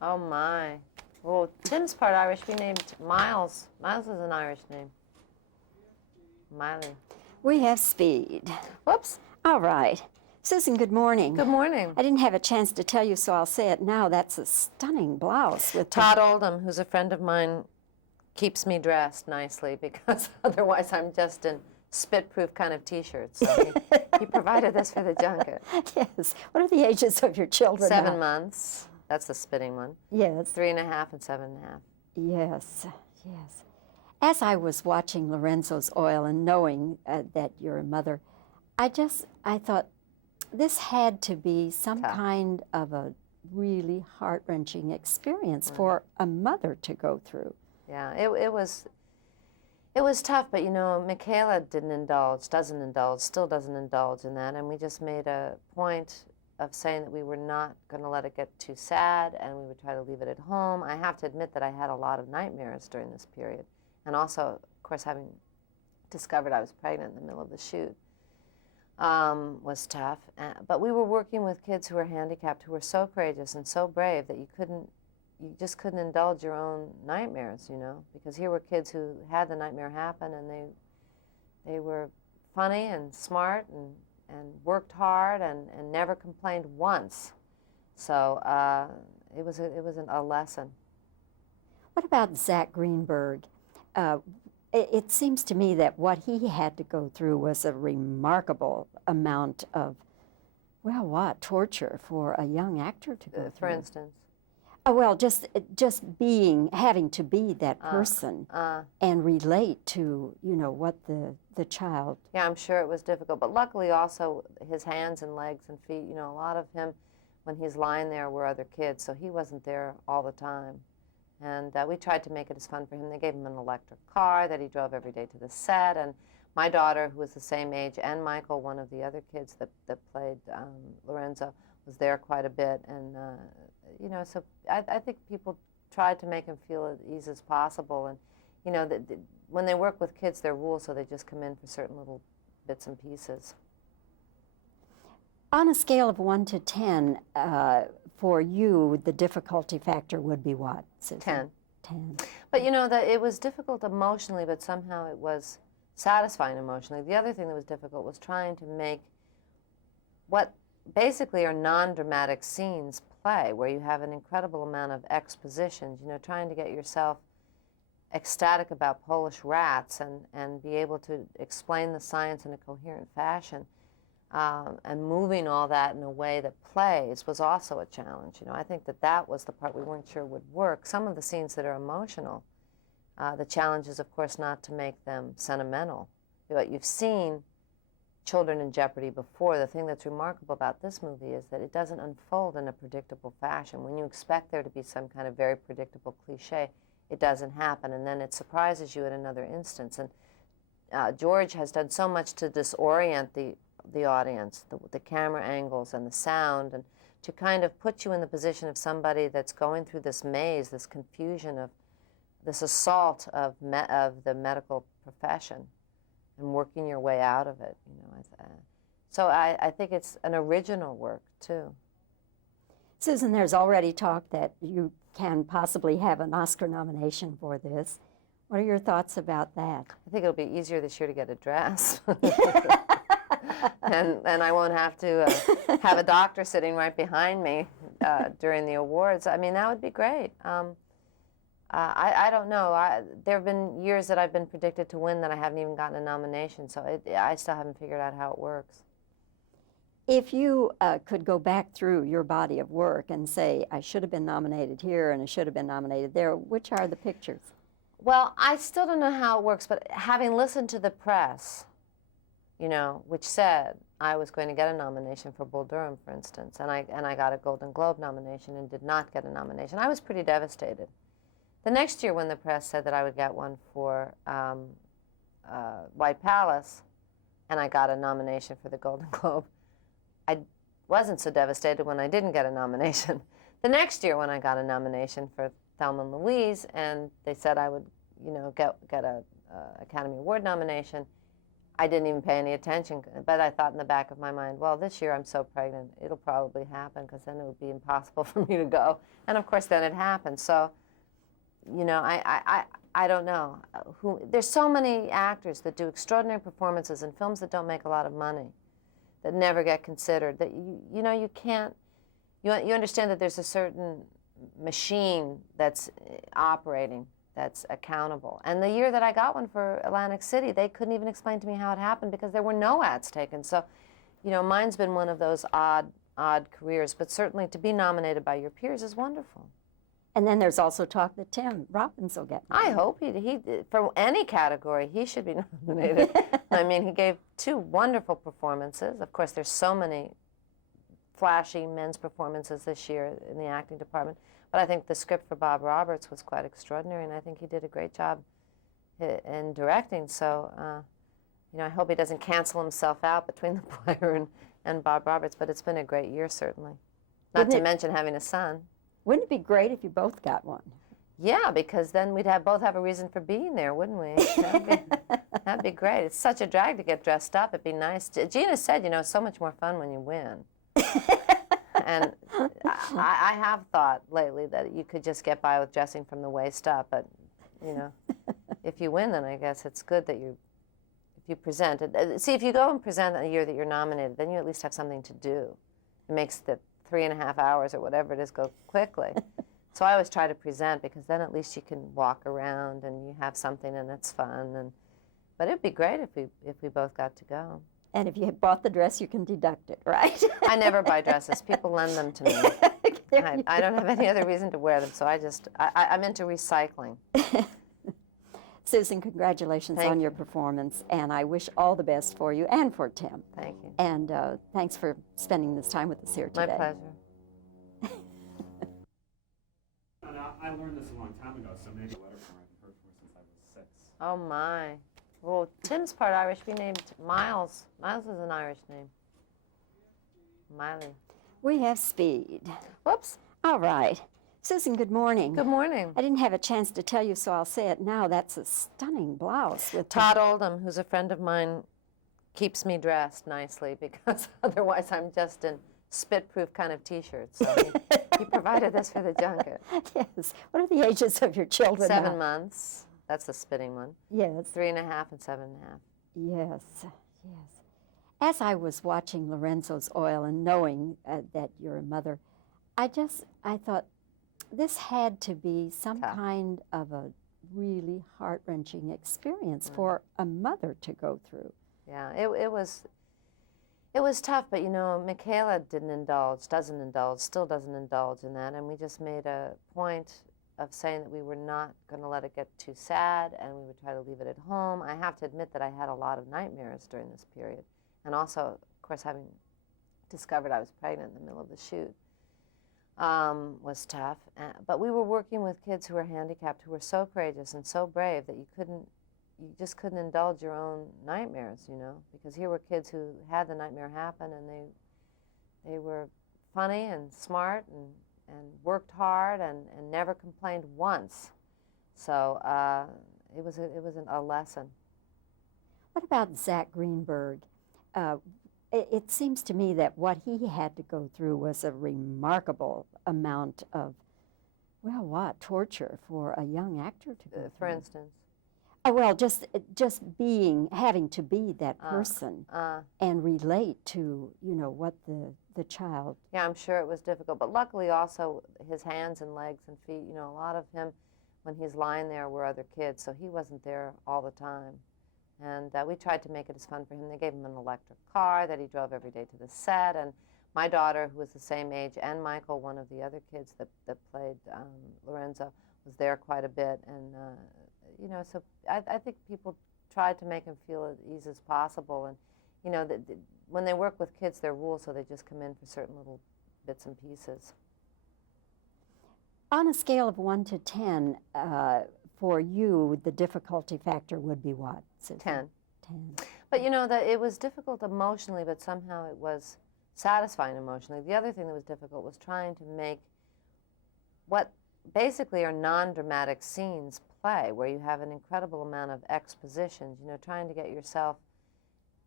Oh, my. Well, Tim's part Irish. We named Miles. Miles is an Irish name. Miley. We have speed. Whoops. All right. Susan, good morning. Good morning. I didn't have a chance to tell you, so I'll say it now. That's a stunning blouse with Todd Oldham, who's a friend of mine, keeps me dressed nicely because otherwise I'm just in spit-proof kind of T-shirts. So he provided this for the junket. Yes. What are the ages of your children 7 now? months. That's the spitting one. Yes. 3.5 and 7.5. Yes, yes. As I was watching Lorenzos Oil and knowing that you're a mother, I thought this had to be some kind of a really heart-wrenching experience for a mother to go through. Yeah, it was tough, but you know, Michaela doesn't indulge, still doesn't indulge in that, and we just made a point of saying that we were not going to let it get too sad, and we would try to leave it at home. I have to admit that I had a lot of nightmares during this period, and also, of course, having discovered I was pregnant in the middle of the shoot was tough. But we were working with kids who were handicapped, who were so courageous and so brave that you just couldn't indulge your own nightmares, you know, because here were kids who had the nightmare happen, and they were funny and smart and worked hard and never complained once. So it was a lesson. What about Zach Greenberg? It seems to me that what he had to go through was a remarkable amount of, well, what, torture for a young actor to go through. For instance? Well, just having to be that person and relate to, you know, what the child. Yeah, I'm sure it was difficult, but luckily also his hands and legs and feet, you know, a lot of him, when he's lying there, were other kids, so he wasn't there all the time. And we tried to make it as fun for him. They gave him an electric car that he drove every day to the set, and my daughter, who was the same age, and Michael, one of the other kids that played Lorenzo, was there quite a bit, and you know, so I think people tried to make him feel as easy as possible, and you know, when they work with kids, there are rules, so they just come in for certain little bits and pieces. On a scale of 1 to 10, for you, the difficulty factor would be what, Susan? 10. 10. But you know, that it was difficult emotionally, but somehow it was satisfying emotionally. The other thing that was difficult was trying to make what basically are non-dramatic scenes play, where you have an incredible amount of expositions, you know, trying to get yourself ecstatic about Polish rats and be able to explain the science in a coherent fashion. And moving all that in a way that plays was also a challenge. You know, I think that was the part we weren't sure would work. Some of the scenes that are emotional, the challenge is, of course, not to make them sentimental. But you've seen Children in Jeopardy before. The thing that's remarkable about this movie is that it doesn't unfold in a predictable fashion. When you expect there to be some kind of very predictable cliche, it doesn't happen, and then it surprises you at another instance. And George has done so much to disorient the audience, the camera angles and the sound, and to kind of put you in the position of somebody that's going through this maze, this confusion of this assault of the medical profession and working your way out of it. You know, so I think it's an original work too. Susan, there's already talk that you can possibly have an Oscar nomination for this. What are your thoughts about that? I think it'll be easier this year to get a dress. and I won't have to have a doctor sitting right behind me during the awards. I mean, that would be great. I don't know. There have been years that I've been predicted to win that I haven't even gotten a nomination, so I still haven't figured out how it works. If you could go back through your body of work and say, I should have been nominated here and I should have been nominated there, which are the pictures? Well, I still don't know how it works, but having listened to the press, you know, which said I was going to get a nomination for Bull Durham, for instance, and I got a Golden Globe nomination and did not get a nomination, I was pretty devastated. The next year when the press said that I would get one for White Palace, and I got a nomination for the Golden Globe, I wasn't so devastated when I didn't get a nomination. The next year when I got a nomination for Thelma and Louise, and they said I would, you know, get a Academy Award nomination, I didn't even pay any attention, but I thought in the back of my mind, well, this year I'm so pregnant, it'll probably happen, because then it would be impossible for me to go. And of course, then it happened. So, you know, I don't know. There's so many actors that do extraordinary performances in films that don't make a lot of money, that never get considered, that you know, you can't, you understand that there's a certain machine that's operating, that's accountable. And the year that I got one for Atlantic City, they couldn't even explain to me how it happened, because there were no ads taken. So, you know, mine's been one of those odd careers, but certainly to be nominated by your peers is wonderful. And then there's also talk that Tim Robbins will get I hope he for any category, he should be nominated. I mean, he gave 2 wonderful performances. Of course, there's so many flashy men's performances this year in the acting department. But I think the script for Bob Roberts was quite extraordinary, and I think he did a great job in directing. So, you know, I hope he doesn't cancel himself out between The Player and Bob Roberts. But it's been a great year, certainly. Not to mention having a son. Wouldn't it be great if you both got one? Yeah, because then we'd both have a reason for being there, wouldn't we? That'd be great. It's such a drag to get dressed up. It'd be nice. Gina said, you know, it's so much more fun when you win. And I have thought lately that you could just get by with dressing from the waist up, but, you know, if you win, then I guess it's good that if you present it. See, if you go and present the year that you're nominated, then you at least have something to do. It makes the 3.5 hours or whatever it is go quickly. So I always try to present, because then at least you can walk around and you have something and it's fun. But it'd be great if we both got to go. And if you had bought the dress, you can deduct it, right? I never buy dresses. People lend them to me. I don't have any other reason to wear them, so I'm into recycling. Susan, congratulations on your performance, and I wish all the best for you and for Tim. Thank you. And thanks for spending this time with us here today. My pleasure. I learned this a long time ago, so maybe a letter from her I haven't heard from her since I was 6. Oh, my. Well, Tim's part Irish. We named Miles. Miles is an Irish name. Miley. We have speed. Whoops. All right. Susan, good morning. Good morning. I didn't have a chance to tell you, so I'll say it now. That's a stunning blouse. With Todd Oldham, who's a friend of mine, keeps me dressed nicely, because otherwise I'm just in spit-proof kind of T-shirts. So he provided this for the junket. Yes. What are the ages of your children 7 now? months. That's the spitting one. Yes. 3.5 and 7.5. Yes, yes. As I was watching Lorenzos Oil and knowing that you're a mother, I thought this had to be some kind of a really heart-wrenching experience for a mother to go through. Yeah, it was tough, but you know, Michaela still doesn't indulge in that, and we just made a point of saying that we were not going to let it get too sad, and we would try to leave it at home. I have to admit that I had a lot of nightmares during this period, and also, of course, having discovered I was pregnant in the middle of the shoot was tough. But we were working with kids who were handicapped, who were so courageous and so brave that you just couldn't indulge your own nightmares, you know, because here were kids who had the nightmare happen, and they were funny and smart and worked hard and never complained once. So it was a lesson. What about Zach Greenberg? It seems to me that what he had to go through was a remarkable amount of, torture for a young actor to go through. For instance? Oh, well, just having to be that person and relate to, you know, what the child. Yeah, I'm sure it was difficult. But luckily also his hands and legs and feet, you know, a lot of him, when he's lying there, were other kids, so he wasn't there all the time. And we tried to make it as fun for him. They gave him an electric car that he drove every day to the set. And my daughter, who was the same age, and Michael, one of the other kids that played Lorenzo, was there quite a bit. And, you know, so I think people tried to make him feel as easy as possible. And, you know, when they work with kids, there are rules, so they just come in for certain little bits and pieces. On a scale of 1 to 10, for you, the difficulty factor would be what? 10. 10. But you know, that it was difficult emotionally, but somehow it was satisfying emotionally. The other thing that was difficult was trying to make what basically are non-dramatic scenes play, where you have an incredible amount of expositions, you know, trying to get yourself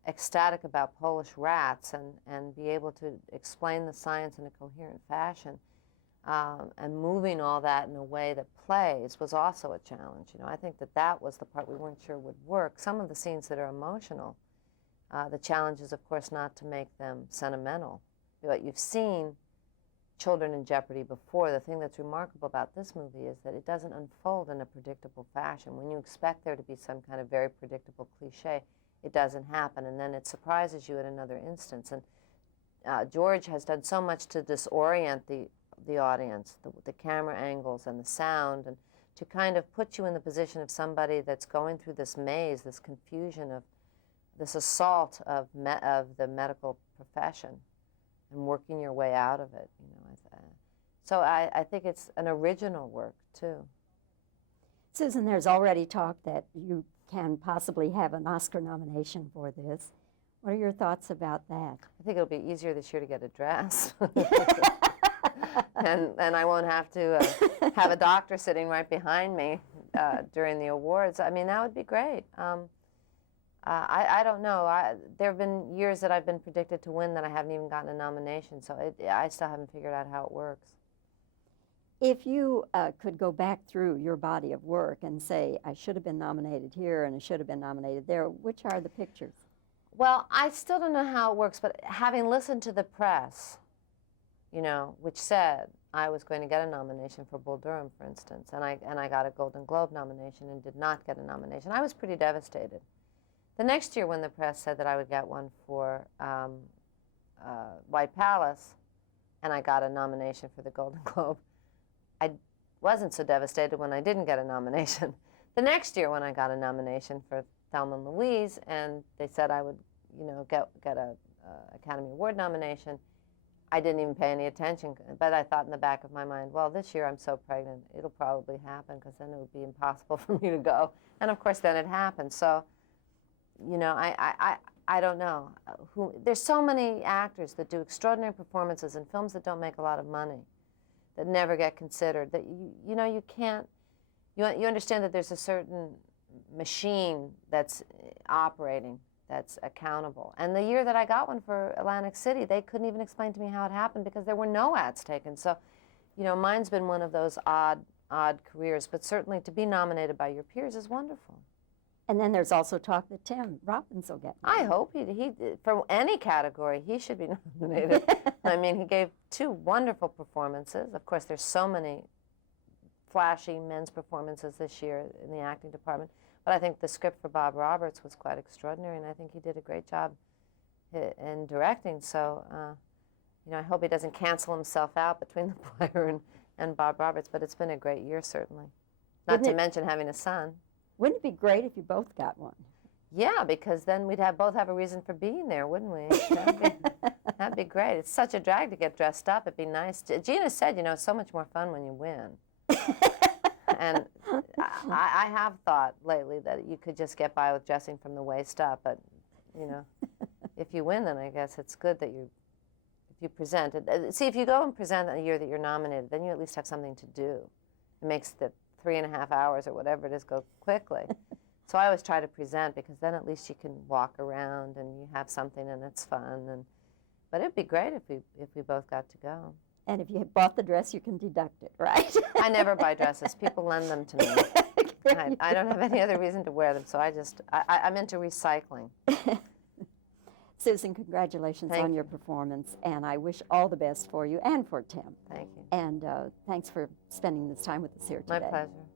ecstatic about Polish rats and be able to explain the science in a coherent fashion, and moving all that in a way that plays was also a challenge. You know, I think that was the part we weren't sure would work. Some of the scenes that are emotional, the challenge is, of course, not to make them sentimental. But you've seen Children in Jeopardy before. The thing that's remarkable about this movie is that it doesn't unfold in a predictable fashion. When you expect there to be some kind of very predictable cliche, it doesn't happen, and then it surprises you at another instance. And George has done so much to disorient the audience, the camera angles and the sound, and to kind of put you in the position of somebody that's going through this maze, this confusion of this assault of the medical profession, and working your way out of it. You know, so I think it's an original work too. Susan, there's already talk that you can possibly have an Oscar nomination for this. What are your thoughts about that? I think it'll be easier this year to get a dress. and I won't have to have a doctor sitting right behind me during the awards. I mean, that would be great. I don't know. There have been years that I've been predicted to win that I haven't even gotten a nomination, so I still haven't figured out how it works. If you could go back through your body of work and say, I should have been nominated here and I should have been nominated there, which are the pictures? Well, I still don't know how it works, but having listened to the press, you know, which said I was going to get a nomination for Bull Durham, for instance, and I got a Golden Globe nomination and did not get a nomination, I was pretty devastated. The next year when the press said that I would get one for White Palace, and I got a nomination for the Golden Globe, I wasn't so devastated when I didn't get a nomination. The next year when I got a nomination for Thelma and Louise, and they said I would, you know, get a Academy Award nomination, I didn't even pay any attention. But I thought in the back of my mind, well, this year I'm so pregnant, it'll probably happen, because then it would be impossible for me to go. And of course, then it happened. So, you know, I don't know. There's so many actors that do extraordinary performances in films that don't make a lot of money, that never get considered, that you know, you can't, you understand that there's a certain machine that's operating, that's accountable. And the year that I got one for Atlantic City, they couldn't even explain to me how it happened because there were no ads taken. So, you know, mine's been one of those odd careers, but certainly to be nominated by your peers is wonderful. And then there's also talk that Tim Robbins will get one. I hope he for any category, he should be nominated. I mean, he gave 2 wonderful performances. Of course, there's so many flashy men's performances this year in the acting department. But I think the script for Bob Roberts was quite extraordinary, and I think he did a great job in directing. So, you know, I hope he doesn't cancel himself out between The Player and Bob Roberts. But it's been a great year, certainly. Not to mention having a son. Wouldn't it be great if you both got one? Yeah, because then we'd both have a reason for being there, wouldn't we? That'd be great. It's such a drag to get dressed up. It'd be nice. Gina said, you know, it's so much more fun when you win. And I have thought lately that you could just get by with dressing from the waist up, but, you know, if you win, then I guess it's good that if you present it. See, if you go and present the year that you're nominated, then you at least have something to do. It makes the 3.5 hours or whatever it is go quickly. So I always try to present, because then at least you can walk around and you have something and it's fun. But it'd be great if we both got to go. And if you had bought the dress, you can deduct it, right? I never buy dresses. People lend them to me. I don't have any other reason to wear them, so I'm into recycling. Susan, congratulations on your performance, and I wish all the best for you and for Tim. Thank you. And thanks for spending this time with us here today. My pleasure.